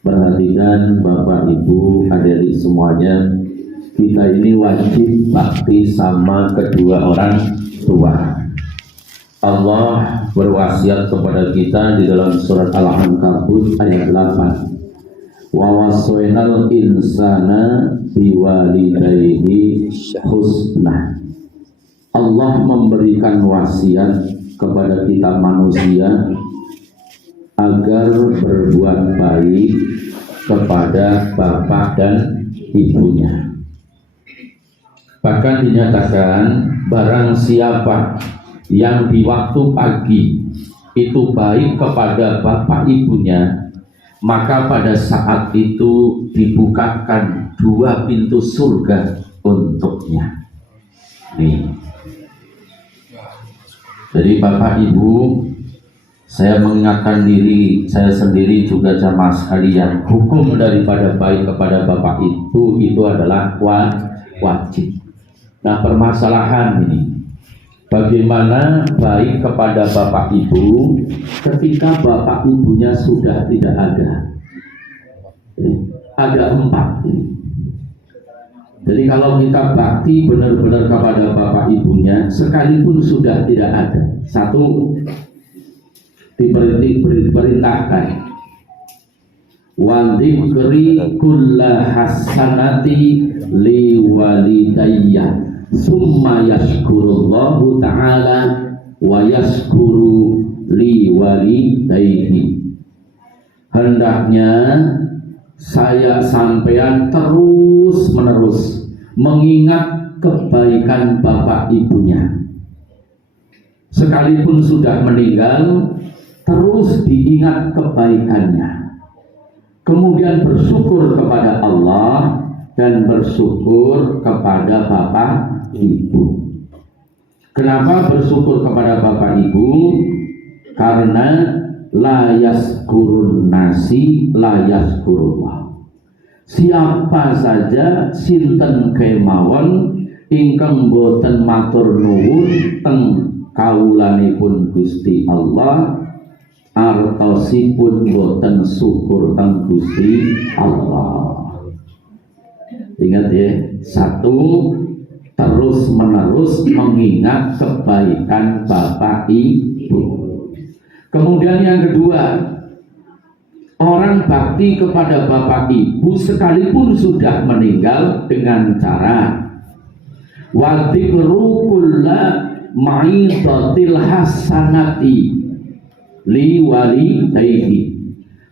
Perhatikan Bapak Ibu adik-adik semuanya, kita ini wajib bakti sama kedua orang tua. Allah berwasiat kepada kita di dalam surat Al-Ankabut ayat 8. Wa wasainal insana biwalidayhi husna. Allah memberikan wasiat kepada kita manusia agar berbuat baik kepada bapak dan ibunya. Bahkan dinyatakan barang siapa yang di waktu pagi itu baik kepada bapak ibunya, maka pada saat itu dibukakan 2 pintu surga untuknya. Nih. Jadi Bapak Ibu, saya mengingatkan diri saya sendiri juga jamaah sekalian, hukum daripada baik kepada bapak ibu itu adalah wajib. Nah, permasalahan ini, bagaimana baik kepada bapak ibu ketika bapak ibunya sudah tidak ada? Ada 4 ini. Jadi kalau kita bakti benar-benar kepada bapak ibunya sekalipun sudah tidak ada, 1, diperintahkan wa dzikri kulla hasanati li walidayya summa yashkurullahu ta'ala wa yashkuru li walidayhi. Hendaknya saya sampean terus menerus mengingat kebaikan bapak ibunya, sekalipun sudah meninggal terus diingat kebaikannya, kemudian bersyukur kepada Allah dan bersyukur kepada bapak ibu. Kenapa bersyukur kepada bapak ibu? Karena la yaskurun nasi la yaskurullah. Siapa saja sinten kemawon ingkang boten matur nuwun teng kawulanipun Gusti Allah, artosipun boten syukur teng Gusti Allah. Ingat ya, 1, terus menerus mengingat kebaikan bapak ibu. Kemudian yang kedua, orang bakti kepada bapak ibu sekalipun sudah meninggal dengan cara wa dzikru kulla ma'idatil hasanati li walidayhi,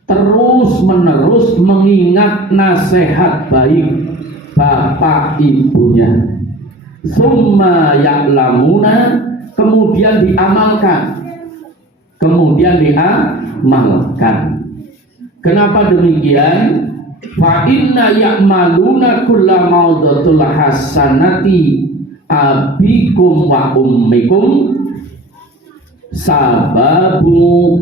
terus menerus mengingat nasihat baik bapak ibunya, summa ya'lamuna, kemudian diamalkan. Kenapa demikian? Fa inna ya'maluna kulla maudatul hasanati abikum wa ummikum sababu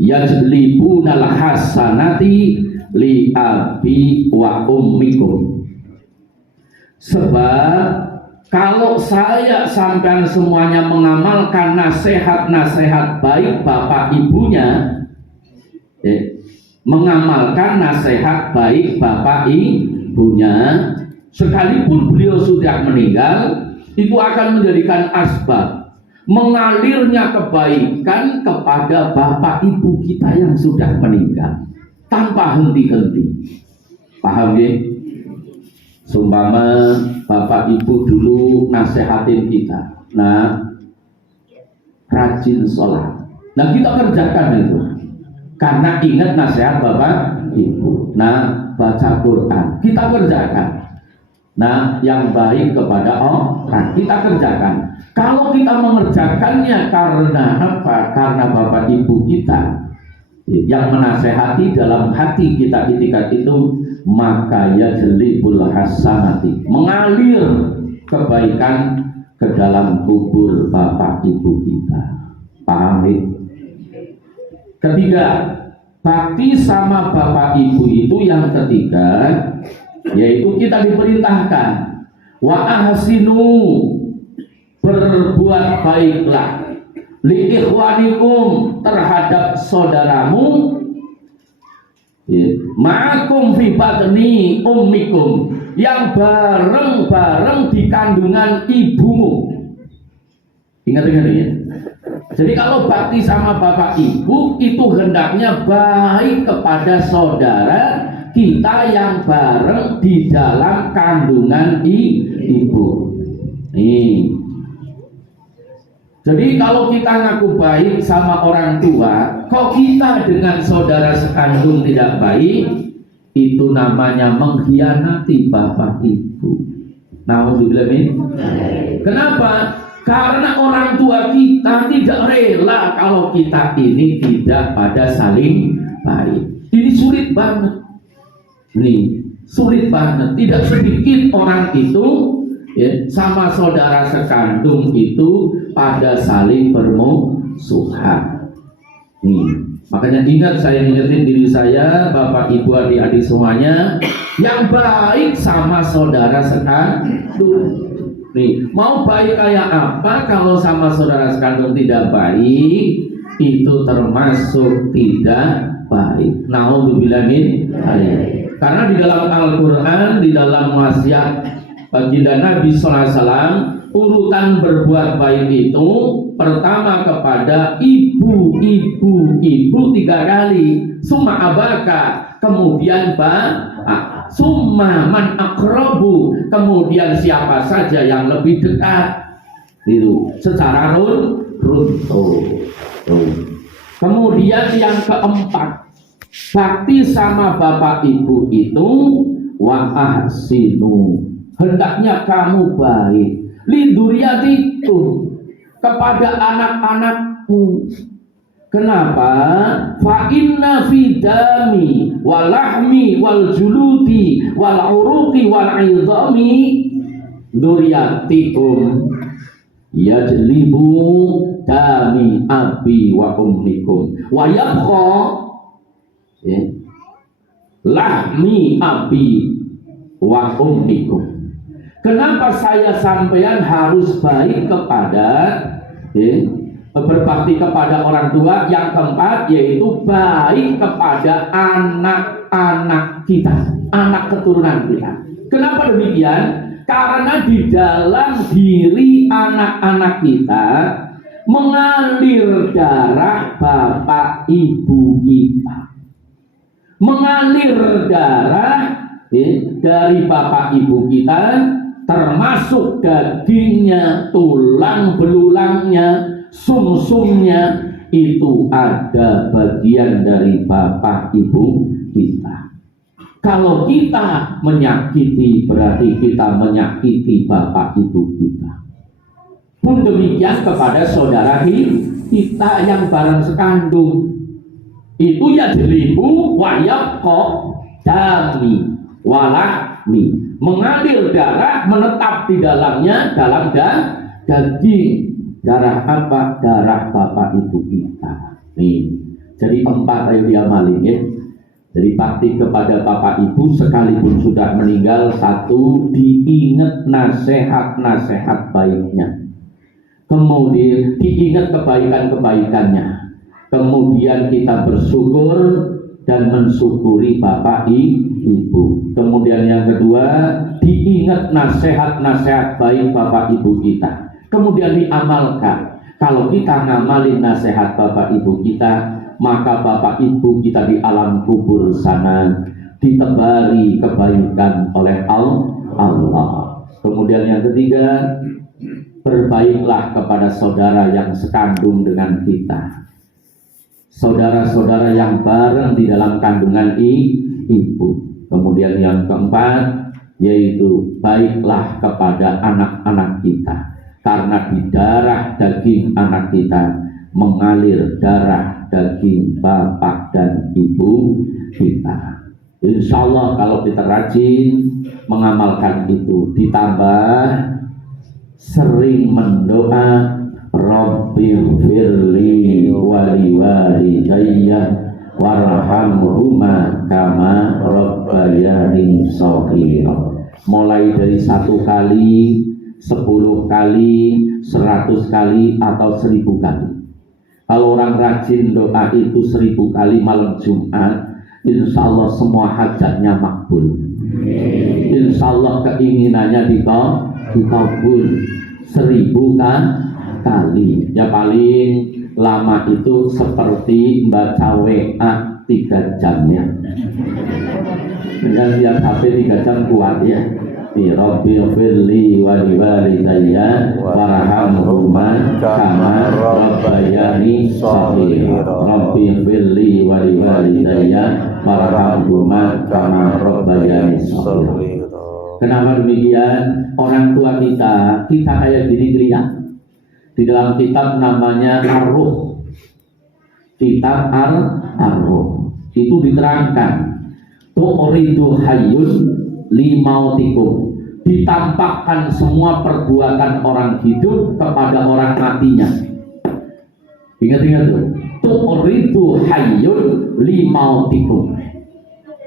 yajlibunal hasanati li abi wa ummikum. Sebab kalau saya sampai semuanya mengamalkan nasihat-nasihat baik bapak ibunya, mengamalkan nasihat baik bapak ibunya, sekalipun beliau sudah meninggal, itu akan menjadikan asbab mengalirnya kebaikan kepada bapak ibu kita yang sudah meninggal tanpa henti-henti. Paham ya? Sumpama bapak ibu dulu nasihatin kita, nah rajin sholat, nah kita kerjakan itu karena ingat nasihat bapak ibu. Nah, baca Quran kita kerjakan, nah yang baik kepada orang kita kerjakan. Kalau kita mengerjakannya karena apa? Karena bapak ibu kita yang menasehati dalam hati kita itikad itu, maka yajlibul hasanati, mengalir kebaikan ke dalam kubur bapak ibu kita. Paham ya? Ketiga, bakti sama bapak ibu itu yang ketiga, yaitu kita diperintahkan wa ahsinu, berbuat baiklah li ikhwanikum, terhadap saudaramu, Ya. Ma'akum fi batni ummikum, yang bareng-bareng di kandungan ibumu. Ingat-ingat ya. Jadi kalau bakti sama bapak ibu itu hendaknya baik kepada saudara kita yang bareng di dalam kandungan ibu. Nih. Jadi kalau kita ngaku baik sama orang tua, kok kita dengan saudara sekandung tidak baik, itu namanya mengkhianati bapak ibu. Nauzubillah min. Kenapa? Karena orang tua kita tidak rela kalau kita ini tidak pada saling baik. Ini sulit banget. Nih, sulit banget. Tidak sedikit orang itu ya, sama saudara sekandung itu pada saling bermusuhan. Nih, makanya ingat, saya ingetin diri saya, bapak ibu adik-adik semuanya, yang baik sama saudara sekandung. Nih, mau baik kayak apa kalau sama saudara sekandung tidak baik, itu termasuk tidak baik. Nauzubillah min dzalik. Karena di dalam Al-Qur'an, di dalam wasiat baginda Nabi sallallahu alaihi wasallam, urutan berbuat baik itu pertama kepada ibu 3 kali, summa abaka, kemudian summa man aqrabu, kemudian siapa saja yang lebih dekat, itu secara runtuh. Kemudian yang keempat, bakti sama bapak ibu itu wa ahsinu, hendaknya kamu baik liduriyatiku, kepada anak-anakku. Kenapa? Fa inna fi dami wal lahmi wal juludi wal uruqi wal idhami duriyatikum yajlibu dami abi wa ummikum wa yabqa lahmi abi wa ummikum. Kenapa saya sampean harus baik kepada berbakti kepada orang tua? Yang keempat yaitu baik kepada anak-anak kita, anak keturunan kita. Kenapa demikian? Karena di dalam diri anak-anak kita mengalir darah bapak ibu kita, mengalir darah dari bapak ibu kita, termasuk dagingnya, tulang belulangnya, sumsumnya, itu ada bagian dari bapak ibu kita. Kalau kita menyakiti, berarti kita menyakiti bapak ibu kita. Pun demikian kepada saudara kita yang bareng sekandung, itu ya jelibu wayaqqa dami walahmi, mengalir darah, menetap di dalamnya, dalam daging. Darah apa? Darah bapak ibu kita. Nih, jadi 4 ayo diamalin ya. Jadi bakti kepada bapak ibu sekalipun sudah meninggal, 1, diingat nasihat-nasihat baiknya, kemudian diingat kebaikan-kebaikannya, kemudian kita bersyukur dan mensyukuri bapak ibu. Kemudian yang kedua, diingat nasihat-nasihat baik bapak ibu kita, kemudian diamalkan. Kalau kita ngamalin nasihat bapak ibu kita, maka bapak ibu kita di alam kubur sana ditebari kebaikan oleh Allah. Kemudian yang ketiga, berbaiklah kepada saudara yang sekandung dengan kita, saudara-saudara yang bareng di dalam kandungan ibu. Kemudian yang keempat, yaitu baiklah kepada anak-anak kita, karena di darah daging anak kita mengalir darah daging bapak dan ibu kita. Insya Allah kalau kita rajin mengamalkan itu, ditambah sering mendoa Rabbighfirli waliwalidayya warhamhuma kama rabbayani shaghira. Mulai dari 1 kali, 10 kali, 100 kali, atau 1000 kali. Kalau orang rajin doa itu 1000 kali malam Jumat, insya Allah semua hajatnya makbul, insya Allah keinginannya dikabul 1000 kali. Ya paling lama itu seperti baca WA 3 jam ya. Dengan lihat HP 3 jam kuat ya. Rabbi firli wa liwalidayya warhamhuma kama rabbayani shaghira. Rabbi firli wa liwalidayya warhamhuma kama rabbayani shaghira. Kenapa demikian? Orang tua kita kayak gini lihat. Di dalam kitab namanya Ar-Ruh. Kitab Ar-Ruh. Itu diterangkan tu'ridu hayyun limautikum, ditampakkan semua perbuatan orang hidup kepada orang matinya. Ingat-ingat tuh, tu'ridu hayyun limautikum,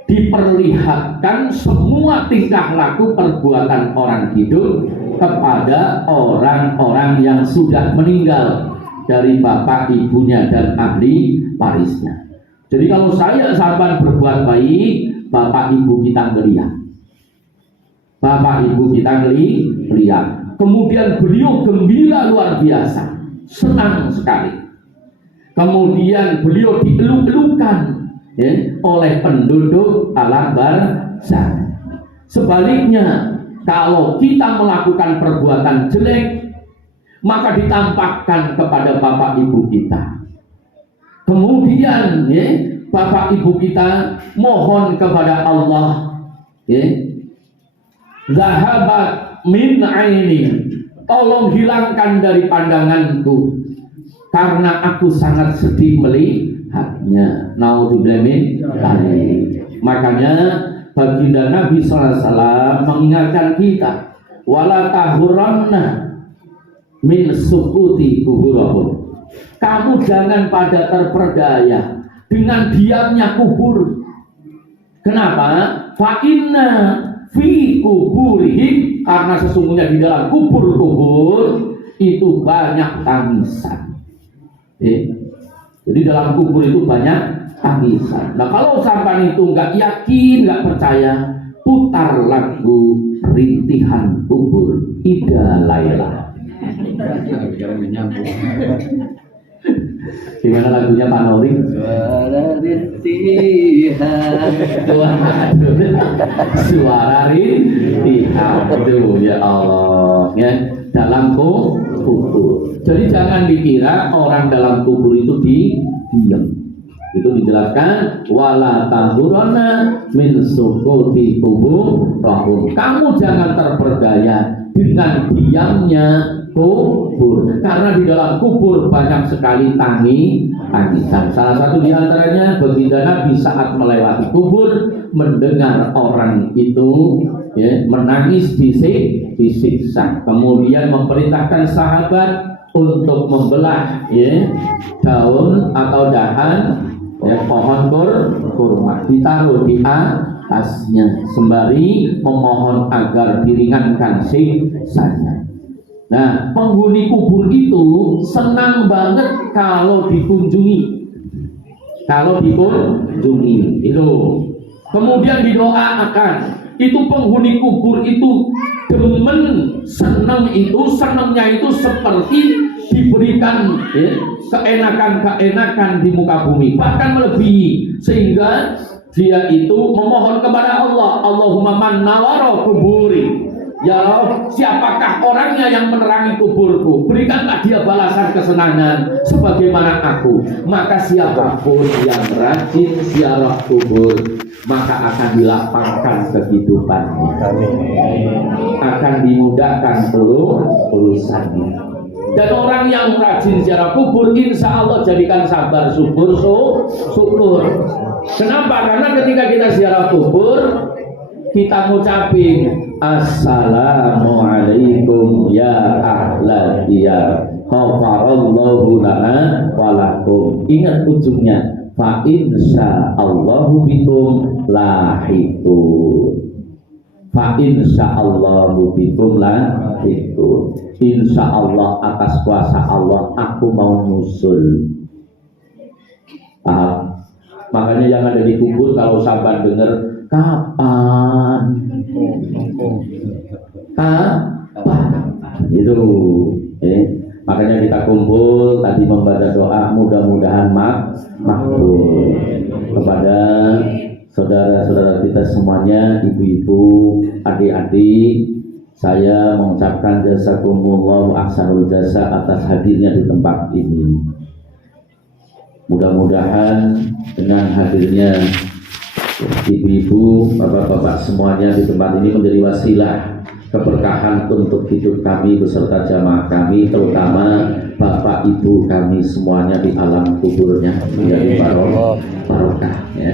diperlihatkan semua tingkah laku perbuatan orang hidup kepada orang-orang yang sudah meninggal dari bapak ibunya dan ahli warisnya. Jadi kalau saya sahabat berbuat baik, bapak ibu kita ngeliat, bapak ibu kita ngeliat, kemudian beliau gembira luar biasa, senang sekali, kemudian beliau dieluk-elukan ya, oleh penduduk alam barzakh. Sebaliknya, kalau kita melakukan perbuatan jelek, maka ditampakkan kepada bapak ibu kita. Kemudian ya, bapak ibu kita mohon kepada Allah, ya, zahabat min aini, tolong hilangkan dari pandanganku karena aku sangat sedih melihatnya. Naudzubillah min dzalik. Makanya baginda Nabi SAW mengingatkan kita, wala tahuranna min sukuti kuburahum. Kamu jangan pada terperdaya dengan diamnya kubur. Kenapa? Fa inna fi kuburihim, karena sesungguhnya di dalam kubur-kubur itu banyak tangisan. Jadi dalam kubur itu banyak tangisan. Nah kalau sampai itu nggak yakin, nggak percaya, putar lagu rintihan kubur Ida Laila. Gimana lagunya Pak Nori? Suara rintihan, suara rintihan, aduh ya Allah ya, dalam kubur. Jadi jangan dikira orang dalam kubur itu diam. Itu dijelaskan wala tahurana min sukuti kubur rahum. Kamu jangan terperdaya dengan diamnya kubur, karena di dalam kubur banyak sekali tangisan. Salah satu di antaranya baginda Nabi saat melewati kubur mendengar orang itu ya, menangis disiksa, kemudian memerintahkan sahabat untuk membelah ya, daun atau dahan ya, pohon kurma, ditaruh di atasnya sembari memohon agar diringankan siksanya. Nah, penghuni kubur itu senang banget kalau dikunjungi. Itu. Kemudian didoakan. Itu penghuni kubur itu demen, senangnya itu seperti diberikan ya, keenakan-keenakan di muka bumi, bahkan melebihi, sehingga dia itu memohon kepada Allah, Allahumma man nawara kuburi. Ya Allah, siapakah orangnya yang menerangi kuburku? Berikanlah dia balasan kesenangan sebagaimana aku. Maka siapapun yang rajin ziarah kubur, maka akan dilapangkan kehidupannya. Akan dimudahkan urusannya. Dan orang yang rajin ziarah kubur, insya Allah jadikan sabar syukur. Kenapa? Karena ketika kita ziarah kubur, kita ngucapin assalamualaikum ya ahlan diyar ghafarallahu lana walakum. Ingat ujungnya, fa insyaallahu bikum lahikun. Fa insyaallahu bikum lahikun. Insyaallah atas kuasa Allah aku mau nyusul. Paham? Makanya yang ada di kubur kalau sahabat dengar kapan, kapan, itu, makanya kita kumpul tadi membaca doa mudah-mudahan makbul kepada saudara-saudara kita semuanya, ibu-ibu, adik-adik. Saya mengucapkan jazakumullahu ahsanul jasa atas hadirnya di tempat ini. Mudah-mudahan dengan hadirnya ibu-ibu, bapak-bapak semuanya di tempat ini menjadi wasilah keberkahan untuk hidup kami beserta jamaah kami, terutama bapak ibu kami semuanya di alam kuburnya menjadi barokah ya.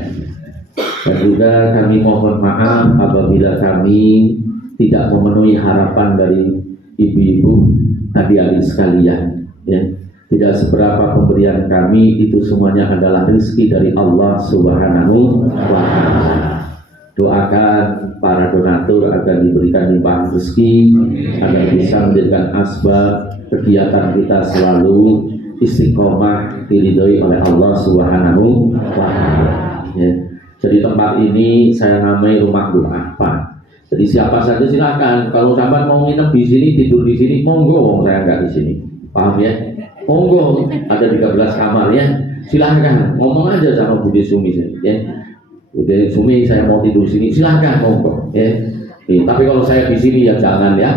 Dan juga kami mohon maaf apabila kami tidak memenuhi harapan dari ibu-ibu adik-adik sekalian ya. Tidak seberapa pemberian kami, itu semuanya adalah rezeki dari Allah Subhanahu wa Ta'ala. Doakan para donatur agar diberikan limpahan rezeki, agar bisa menjadikan asbab kegiatan kita selalu istiqomah diridhoi oleh Allah Subhanahu wa Ta'ala ya. Jadi tempat ini saya namai rumah doa, Pak. Jadi siapa saja silakan. Kalau sahabat mau nginep di sini, tidur di sini, monggo. Saya enggak di sini, paham ya? Monggo, ada 13 kamar ya. Silahkan, ngomong aja sama Budi Sumi ya. Budi Sumi, saya mau tidur sini, silahkan monggo ya. Tapi kalau saya di sini ya jangan ya.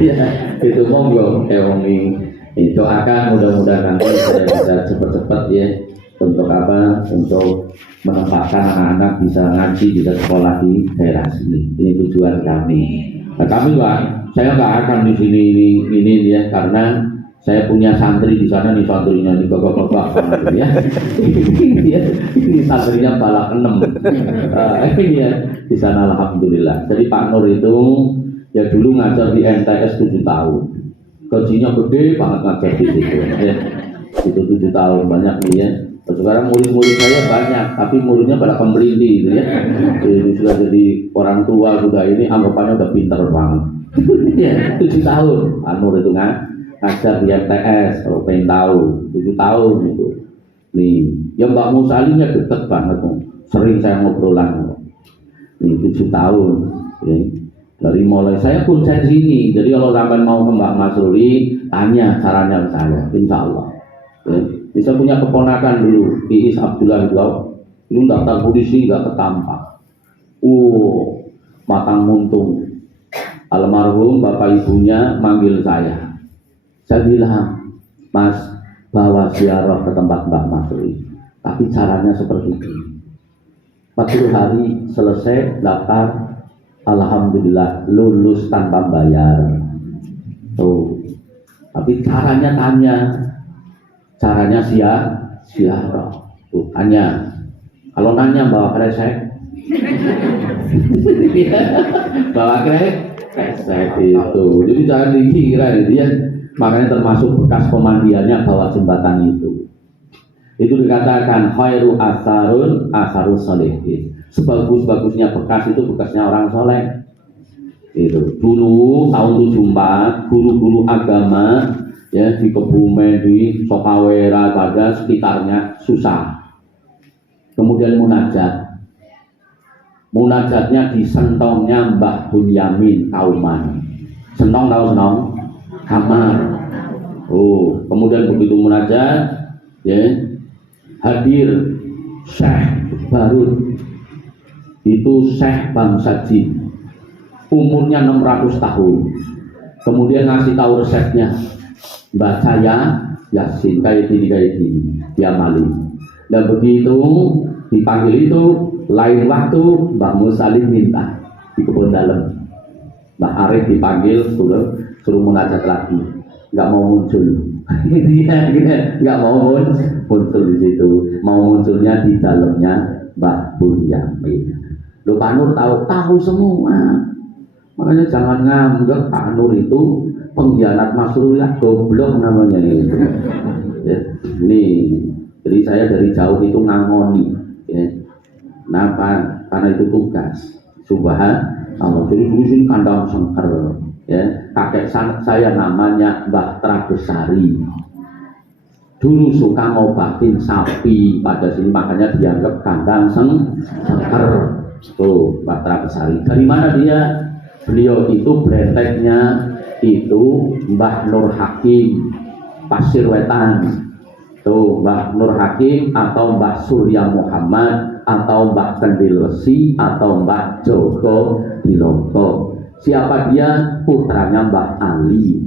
Ya, itu monggo. Doakan mudah-mudahan nanti saya bisa cepat-cepat ya. Untuk apa? Untuk menempatkan anak-anak bisa ngaji, bisa sekolah di daerah sini. Ini tujuan kami. Nah, kami saya nggak akan di sini ini ya, karena saya punya santri di sana nih, santrinya di bapak-bapak ya. Ini santrinya balak 6. Ini ya di sana alhamdulillah. Jadi Pak Nur itu ya dulu ngajar di MTS 7 tahun. Gajinya gede banget ngajar di situ. Ya. Itu 7 tahun banyak nih ya. Sekarang murid-murid saya banyak, tapi muridnya pada pembelindi gitu ya. Jadi sudah jadi orang tua sudah ini anggapannya udah pintar banget. Ya, 7 tahun Anur itu ngajar di MTS, kalau pengen tahu 7 tahun itu. Nih, ya Mbak Musalimnya deket banget tuh. Sering saya ngobrolan. Nih 7 tahun. Ya. Dari mulai saya pun saya sini. Jadi kalau sampai mau ke Mbak Masruri, tanya caranya saya, insya Allah. Ya. Bisa punya keponakan dulu, Iis Abdullah itu daftar polisi nggak ketampak. Matang muntung. Almarhum bapak ibunya manggil saya. Saya bilang, Mas, bawa ziarah ke tempat Mbak Masri. Tapi caranya seperti ini. 40 hari selesai daftar, alhamdulillah lulus tanpa bayar. Tuh. Tapi caranya tanya. Caranya ziarah. Tuh, tanya. Kalau nanya bawa kresek. Bawa kresek itu. Jadi jangan dikira dia. Makanya termasuk bekas pemandiannya bawah jembatan itu. Itu dikatakan khairu asarus sholihin. Sebagus-bagusnya bekas itu bekasnya orang soleh. Itu dulu tahun 74 guru-guru agama ya di Kebumen, di Sokawera, pada sekitarnya susah. Kemudian munajatnya di sentongnya Mbah Bunyamin Kauman. Sentong tahu sentong? Kamar. Kemudian begitu munajat ya hadir Syekh Barut. Itu Syekh bangsa jin. Umurnya 600 tahun. Kemudian ngasih tahu resepnya. Baca Yasin kayak gini dia maling. Dan begitu dipanggil itu lain waktu Mbak Musalim minta di kebun dalam. Mbak Arif dipanggil suruh munajat lagi, nggak mau muncul. Dia nggak mau muncul di situ, mau munculnya di dalamnya Mbak Bunyamin. Lu Pak Nur tahu semua. Makanya jangan nganggap Pak Nur itu pengkhianat Masruriyah, goblok namanya itu. Ya, ini jadi saya dari jauh itu ngangoni ya. Kenapa? Karena itu tugas. Subhanallah. Jadi dulu sini kandang sengker ya. Kakek saya namanya Mbah Tragosari. dulu suka ngobatin sapi pada sini, makanya dianggap kandang sengker. Tuh Mbah Trabesari. Dari mana dia? Beliau itu brenteknya itu Mbah Nur Hakim Pasir Wetan. Tuh Mbah Nur Hakim atau Mbah Surya Muhammad atau Mbah Kendil Wesi atau Mbah Joko Dilongko. Siapa dia? Putranya Mbah Ali.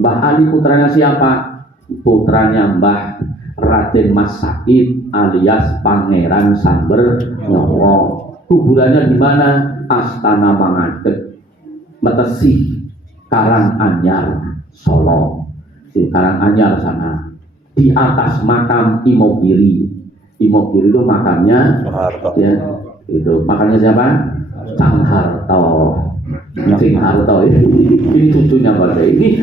Mbah Ali putranya siapa? Putranya Mbah Raden Mas Said alias Pangeran Samber Nyowo. Kuburannya di mana? Astana Mangadeg, Metesi, Karanganyar, Solo. Di Karanganyar sana. Di atas makam Imogiri. Imogiri itu makamnya ya, itu makamnya siapa? Cang Harto. Cing Harto ini cucunya pada ini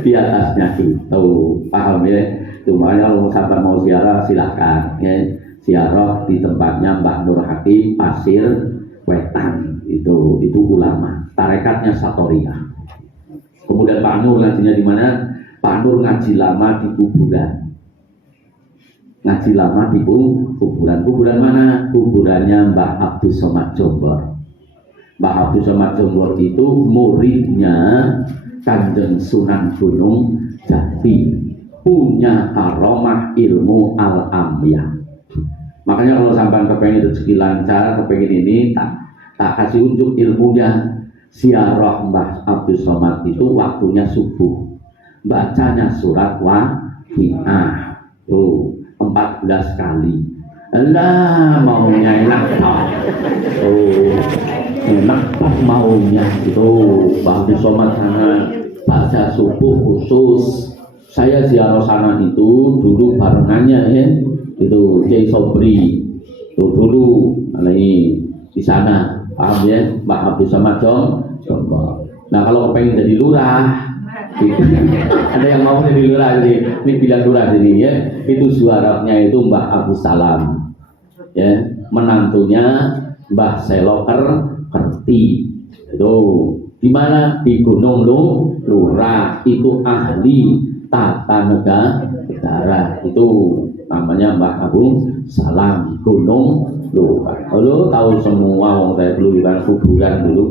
di atasnya itu, paham ya? Itu makanya kalau sampai mau ziarah silahkan ya, ziarah di tempatnya Mbah Nur Hakim Pasir Wetan, itu ulama tarekatnya Satoriyah. Kemudian Pak Nur ngajinya di mana? Pak Nur ngaji lama di kuburan. Ngaji lama di kuburan. Kuburan mana? Kuburannya Mbah Abdul Somad Jombor. Mbah Abdul Somad Jombor itu muridnya Kanjeng Sunan Gunung Jati, punya karomah ilmu al-amyah. Makanya kalau sampai kepengen rezeki lancar, kepengen ini tak kasih unjuk ilmunya. Ziarah Mbah Abdul Somad itu waktunya subuh, bacanya surat Waqiah tuh 14 kali. Lah maunya enak toh. Oh, enak pas maunya itu. Mbah Abdul Somad sana baca subuh khusus. Saya ziarah sana itu dulu barengannya ya. Itu Kiai Sobri itu dulu ini di sana, paham ya, Mbah Abdul Somad Jombor. Nah kalau pengen jadi lurah ada yang mau jadi lurah, jadi ini bilang lurah sini ya, itu suaranya itu Mbah Abdul Salam ya, menantunya Mbah Seloker Kerti. Itu di mana? Di Gunung Lurah, itu ahli tata negara, itu namanya Mbah Abdul Salam Gunung Lurah. Halo, tahu semua orang saya dulu kan kuburan dulu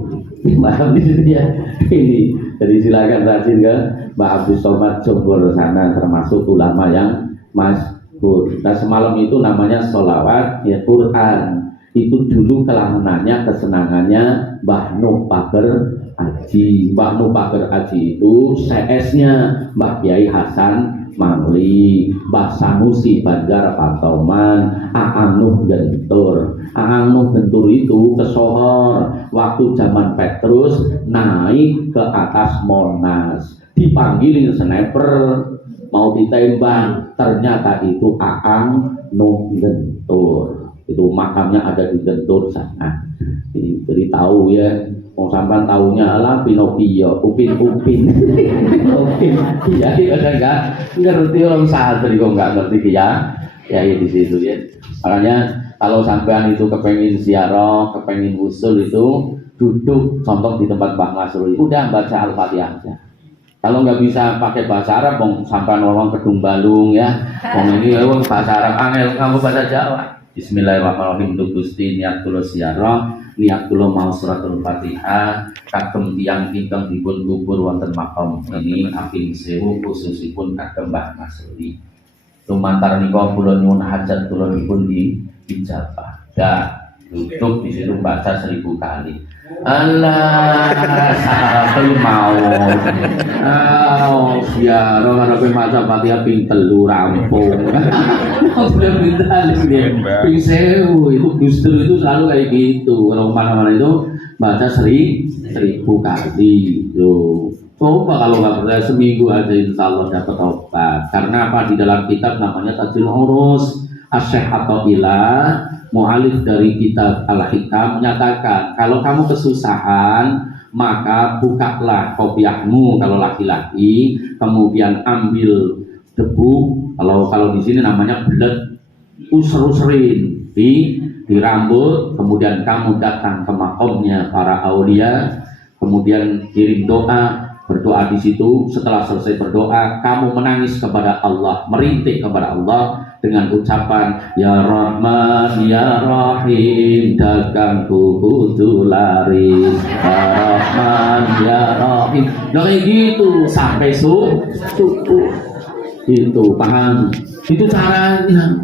malam di sini ya. Ini jadi silakan rajin ke Mbah Abdul Somad Jombor sana, termasuk ulama yang masyhur. Nah semalam itu namanya sholawat ya Quran. Itu dulu kelangenannya, kesenangannya Mbah Nuh Pager Aji. Mbah Nuh Pager Aji itu CS-nya Mbah Kiai Hasan Mamli, Mbah Sanusi Banjar Patoman, Aang Nuh Gentur. Aang Nuh Gentur itu kesohor waktu zaman Petrus naik ke atas Monas, dipanggilin sniper mau ditembak, ternyata itu Aang Nuh Gentur. Itu makamnya ada di Gentur sana. Jadi tahu ya, mau sampan tahunya lah Pinocchio, Upin. Upin, ya enggak ngerti orang santri kok nggak ngerti ya di situ ya. Makanya kalau sampean itu kepengen ziarah, kepengen usul itu duduk contoh di tempat Mbah Masrur, udah baca Al-Fatihah aja. Kalau nggak bisa pakai bahasa Arab, mau sampean orang Kedung Balung ya, mau ini bahasa Arab angel, kamu bahasa Jawa. Bismillahirrahmanirrahim. Gusti niat kula ziarah, niat kula mau suratul Fatihah kagem tiyang ingkang dipun kubur wonten makam ini kaping 1000 khususipun kagem Mbah Masruri. Lumantar nika kula nyuwun hajat kula dipun dijabah. Duduk di situ baca 1000 kali. Allah sampai mau ziarah ana kowe maca Fatihah ping 3 rampung. Sudah pindah ping 1000 itu Gustur itu selalu kayak gitu. Kalau mana-mana itu baca 1000 kali. Tuh. Coba kalau nggak percaya seminggu aja insya Allah dapat obat. Karena apa? Di dalam kitab namanya Tajul Urus Asyikh Athaillah, mu'alif dari kitab Al-Hikam, menyatakan kalau kamu kesusahan maka bukalah kopiahmu kalau laki-laki, kemudian ambil debu, kalau di sini namanya belet, usur-usurin di rambut, kemudian kamu datang ke makomnya para aulia, kemudian kirim doa, berdoa di situ. Setelah selesai berdoa, kamu menangis kepada Allah, merintih kepada Allah dengan ucapan Ya Rahman Ya Rahim, dagangku kudu laris, Ya Rahman Ya Rahim. Nah kayak gitu sampai subuh. Itu paham? Itu caranya.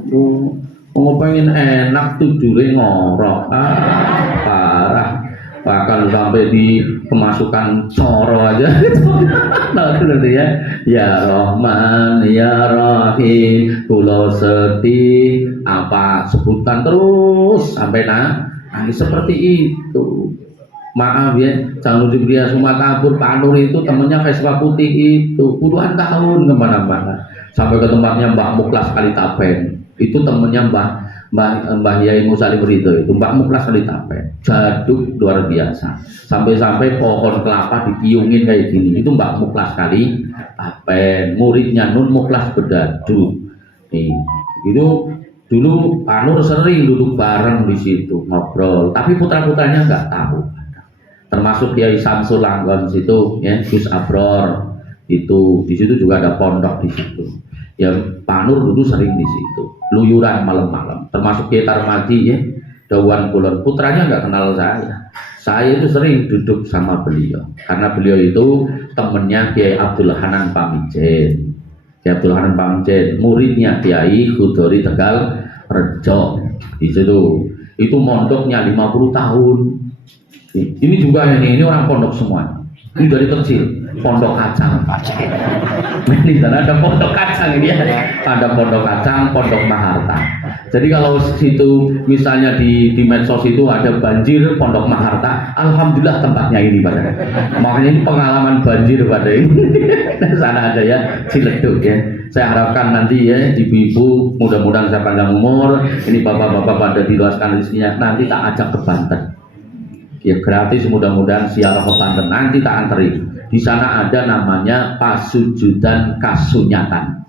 Mau pengen enak tidurnya ngorok, parah. Bahkan sampai di kemasukan coro aja. Nah gitu ya. Ya Rahman Ya Rahim, pulau sedih apa sebutkan terus sampai nangis seperti itu. Maaf ya, jangan diberi semua kabur. Pak Nur itu temennya Vespa putih itu puluhan tahun kemana-mana, sampai ke tempatnya Mbak Muklas Kalitapen. Itu temennya Mbah Yai Musa Librito itu Mbak Muklas Kalitapen, jaduk luar biasa. Sampai-sampai pohon kelapa ditiungin kayak gini. Itu Mbak Muklas Kalitapen, muridnya Nun Muklas Bedadu. Nih, itu dulu Pak Nur sering duduk bareng di situ ngobrol, tapi putra-putranya nggak tahu. Termasuk Kiai Samsul Langgon situ, ya, Gus Abror itu di situ juga ada pondok di situ. Ya Pak Nur dulu sering di situ, luyuran malam-malam. Termasuk Kiai Tarmadi, ya, Dawan Kulon, putranya nggak kenal saya. Saya itu sering duduk sama beliau, karena beliau itu temennya Kiai Abdul Hanan Pamijen. Kiai Abdul Hanan Pamijen, muridnya Kiai Khudori Tegal Rejo di situ. Itu mondoknya 50 tahun. Ini juga ini orang pondok semua. Ini dari kecil, pondok kacang. Di sana ada pondok kacang ini ya. Ada pondok kacang, pondok Maharta. Jadi kalau situ misalnya di medsos itu ada banjir pondok Maharta, alhamdulillah tempatnya ini pada. Makanya ini pengalaman banjir pada ini. Di sana ada ya Ciledug ya. Saya harapkan nanti ya ibu-ibu, mudah-mudahan saya panjang umur, ini bapak-bapak pada diluaskan rezekinya, nanti tak ajak ke Banten. Ya gratis, mudah-mudahan siarah ke Banten, nanti tak anterin. Di sana ada namanya Pasujudan Kasunyatan.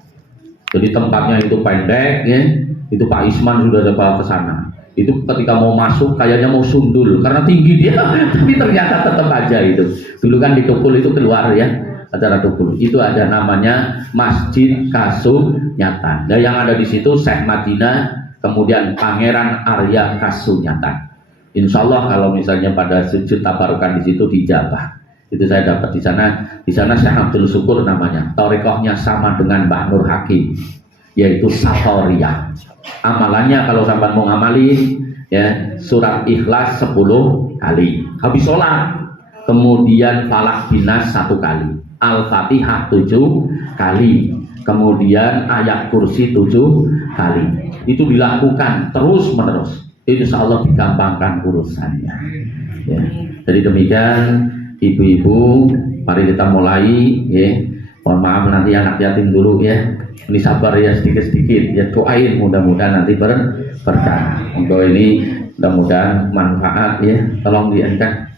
Jadi tempatnya itu pendek ya. Itu Pak Isman sudah bawa ke sana. Itu ketika mau masuk kayaknya mau sundul karena tinggi dia, tapi ternyata tetap aja itu. Dulu kan di Tukul itu keluar ya, acara Tukul. Itu ada namanya Masjid Kasunyatan. Dan yang ada di situ Syekh Madinah, kemudian Pangeran Arya Kasunyatan. Insya Allah kalau misalnya pada sujud tabarukan di situ dijabah. Itu saya dapat di sana. Di sana Syekh Abdul Syukur namanya. Thariqahnya sama dengan Mbah Nur Hakim, yaitu Satoriyah. Amalannya kalau sampai mau ngamalin ya, surat Ikhlas 10 kali habis sholat, kemudian Falak Binas 1 kali, Al-Fatihah 7 kali, kemudian ayat kursi 7 kali. Itu dilakukan terus menerus. Insya Allah digampangkan urusannya ya. Jadi demikian ibu-ibu, mari kita mulai ya. Mohon maaf nanti anak yatim dulu ya, ini sabar ya sedikit-sedikit ya, doain mudah-mudahan nanti berkah. Untuk ini mudah-mudahan manfaat ya, tolong diangkat